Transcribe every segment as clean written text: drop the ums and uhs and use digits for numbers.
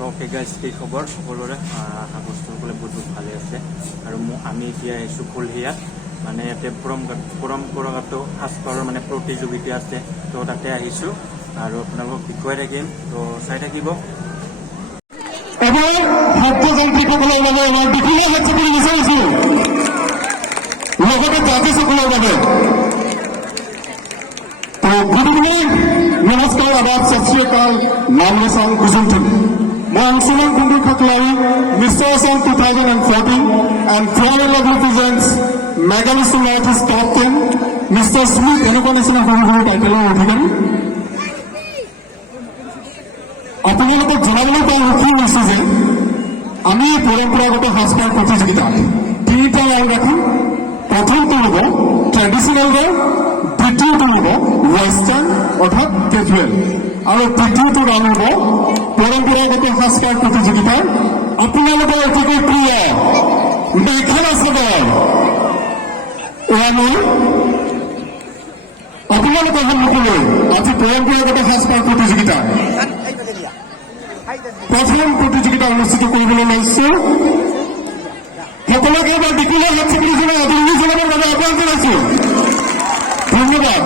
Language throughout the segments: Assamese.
তো ওকে গাইজ কি খবৰ সকলোৰে আশা কৰিছোঁ সকলোৱে বহুত ভালে আছে আৰু আমি এতিয়া আহিছোঁ ফুলহিয়াত মানে ইয়াতে পৰম্পৰাগত সাজপাৰৰ মানে প্ৰতিযোগিতা আছে তো তাতে আহিছোঁ আৰু আপোনালোকক দেখুৱাই থাকিম তো চাই থাকিব এবাৰ সত্যযান্ত্ৰিকসকলৰ বাবে আমাৰ বিপুল হাতচাপৰি বিচাৰিছোঁ লগতে জাতিসকলৰ বাবে গুড ইভিনিং নমস্কাৰ আদাব সত শ্ৰী আকাল নাম লেছাং কুজুমথুন মই অংশুমান কুণ্ডুৰ খাকলাৰী mister Assam 2014 and Flower Lovely presents Megalithum Artist Top 10 mister Smith এনেকুৱা নিচিনা সৰু সৰু টাইটেলৰ অধিকাৰী আপোনালোকক জনাবলৈ পাই সুখী হৈছোঁ যে আমি পৰম্পৰাগত সাজপাৰ প্ৰতিযোগিতাত তিনিটা ৰাউণ্ড ৰাখিম প্ৰথমটো হ'ব ট্ৰেডিশ্যনেল ৱেৰ দ্বিতীয়টো হ'ব ৱেষ্টাৰ্ণ অৰ্থাৎ কেজুৱেল আৰু তৃতীয়টো ৰাউণ্ড হ'ব পৰম্পৰাগত সাজপাৰ প্ৰতিযোগিতাৰ আপোনালোকৰ অতিকৈ প্ৰিয় মেখেলা চাদৰ এয়া মই আপোনালোকৰ সন্মুখলৈ আজি পৰম্পৰাগত সাজপাৰ প্ৰতিযোগিতা প্ৰথম প্ৰতিযোগিতা অনুষ্ঠিত কৰিবলৈ লৈছোঁ সকলোকে এবাৰ বিপুল হাতচাপৰি জনাই অভিনন্দন জনাবৰ বাবে আহ্বান জনাইছোঁ ধন্যবাদ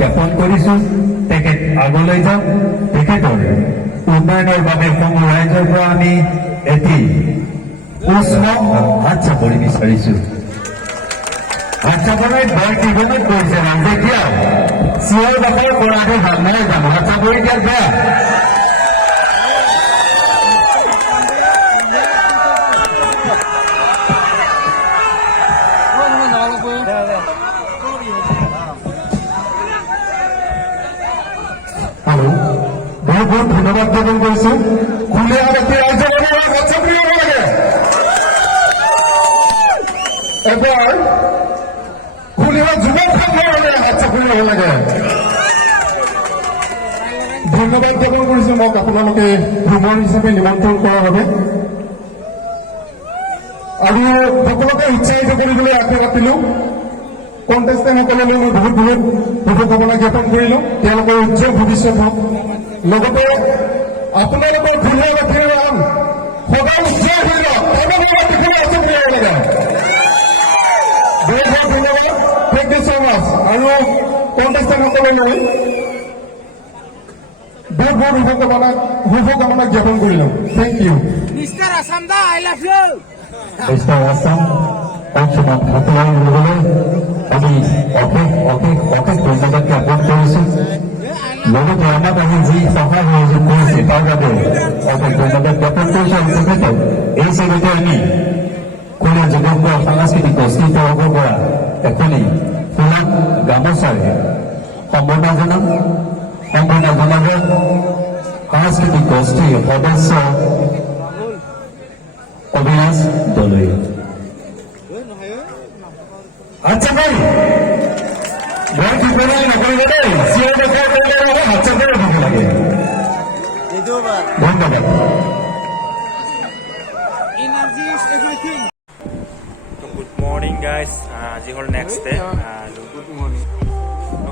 জ্ঞাপন কৰিছো তেখেত আগলৈ যাওক তেখেতৰ উন্নয়নৰ বাবে সমূহ ৰাইজৰ পৰা আমি এটি উষ্ণ হাত চাপৰি বিচাৰিছো হাত চাপৰি বৰ জীৱনত কৰিছে ৰাইজে কিয় চিঞৰ বাখৰ কৰাটো ভাল নহয় জানো হাত চাপৰি দিয়াত বেয়া আৰু বহুত বহুত ধন্যবাদ জ্ঞাপন কৰিছো খুলীয়া ব্যক্তি ৰাইজৰ লাগে এবাৰ খুলীয়া যুৱকসকলে হাত চাপৰি হ'ব লাগে ধন্যবাদ জ্ঞাপন কৰিছো মোক আপোনালোকে ভ্ৰমণ হিচাপে নিমন্ত্ৰণ কৰাৰ বাবে আৰু সকলোকে উৎসাহিত কৰিবলৈ আশা পাতিলো কণ্টেষ্টেণ্টসকললৈ মই বহুত বহুত শুভকামনা জ্ঞাপন কৰিলো তেওঁলোকৰ উজ্জ্বল ভৱিষ্যত হওক লগতে আপোনালোকৰ ঘূৰিয়া বাসীৰ নাম সদায় উজ্জ্বল হৈ লওক লাগে বহুত বহুত ধন্যবাদ থেংক ইউ ছ মাছ আৰু কণ্টেষ্টেণ্টসকললৈ বহুত বহুত শুভকামনা জ্ঞাপন কৰিলো thank you Mr. Asamda, I love you. Mister Assam Anshuman খাতলাই হ'বলৈ আমি অশেষ ধন্যবাদ জ্ঞাপন কৰিছো লগতে আমাক আজি যি সহায় সহযোগ কৰিছে তাৰ বাবে অশেষ ধন্যবাদ জ্ঞাপন কৰিছো আৰু তেখেতক এই চেগতে আমি খুলীয়া যুৱকৰ সাংস্কৃতিক গোষ্ঠীৰ তৰফৰ পৰা এখনি ফুলাক গামোচাৰে সম্বৰ্ধনা জনাম সম্বৰ্ধনা জনাব সাংস্কৃতিক গোষ্ঠীৰ সদস্য অবিনাশ দলৈ আচ্ছা ভাই বৰ টিপনি নকৰিব দেই চিঞৰ দেখা কৰিলে হাত চাপৰি ৰাখিব লাগে ধন্যবাদ Energy is everything. Good morning guys আজি হ'ল next day good morning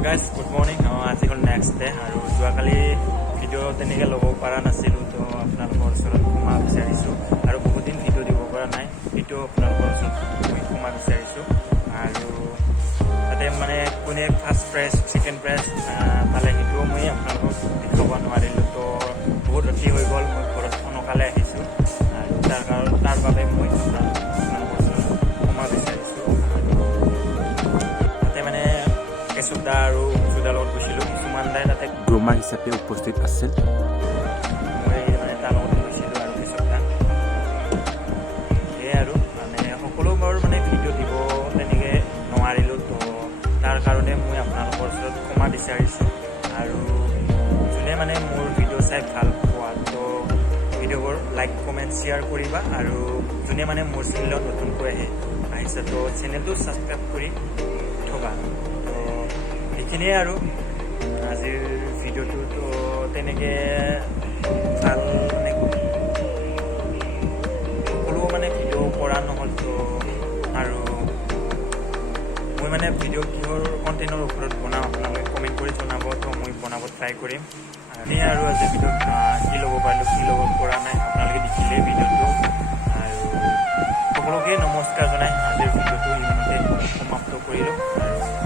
guys good morning আজি হ'ল নেক্সট ডে আৰু যোৱাকালি ভিডিঅ' তেনেকৈ ল'ব পৰা নাছিলোঁ তো আপোনালোকৰ ওচৰত ক্ষমা বিচাৰিছোঁ আৰু বহুত দিন ভিডিঅ' দিব পৰা নাই সেইটো আপোনালোকৰ ওচৰত মই ক্ষমা বিচাৰিছোঁ আৰু তাতে মানে কোনে ফাৰ্ষ্ট প্ৰাইজ ছেকেণ্ড প্ৰাইজ পালে সেইটোও মই আপোনালোকক দেখুৱাব নোৱাৰিলোঁ তো বহুত ৰাতি হৈ গ'ল মই ঘৰত সোনকালে আহিছোঁ আৰু তাৰ বাবে মই আপোনালোকৰ ওচৰত ক্ষমা বিচাৰিছোঁ তাতে মানে কেশৱ দা আৰু উজুদাৰ লগত গৈছিলোঁ কিছুমান দাই তাতে গ্ৰুমাৰ হিচাপে উপস্থিত আছিল মই মানে তাৰ লগত গৈছিলোঁ আৰু কেশৱ দা সেয়াই আৰু মানে সকলোবোৰ মানে ভিডিঅ' দিব তেনেকৈ নোৱাৰিলোঁ তো তাৰ কাৰণে মই আপোনালোকৰ ওচৰত ক্ষমা বিচাৰিছোঁ আৰু যোনে মানে মোৰ ভিডিঅ' চাই ভাল পোৱা তো ভিডিঅ'বোৰ লাইক কমেণ্ট শ্বেয়াৰ কৰিবা আৰু যোনে মানে মোৰ চেনেলত নতুনকৈ আহিছে তো চেনেলটো ছাবস্ক্ৰাইব কৰি থবা তো এইখিনিয়ে আৰু আজিৰ ভিডিঅ'টো তো তেনেকৈ ভাল মানে সকলো মানে ভিডিঅ' কৰা নহ'ল তো আৰু মই মানে ভিডিঅ' কিহৰ কণ্টেণ্টৰ ওপৰত বনাওঁ আপোনালোকে কমেণ্ট কৰি জনাব তো মই বনাব ট্ৰাই কৰিম এনেই আৰু আজিৰ ভিডিঅ'ত কি ল'ব পাৰিলোঁ কি ল'ব পৰা নাই আপোনালোকে দেখিলে ভিডিঅ'টো আৰু সকলোকে নমস্কাৰ জনাই আজিৰ ভিডিঅ'টো ইমানতে সমাপ্ত কৰিলোঁ আৰু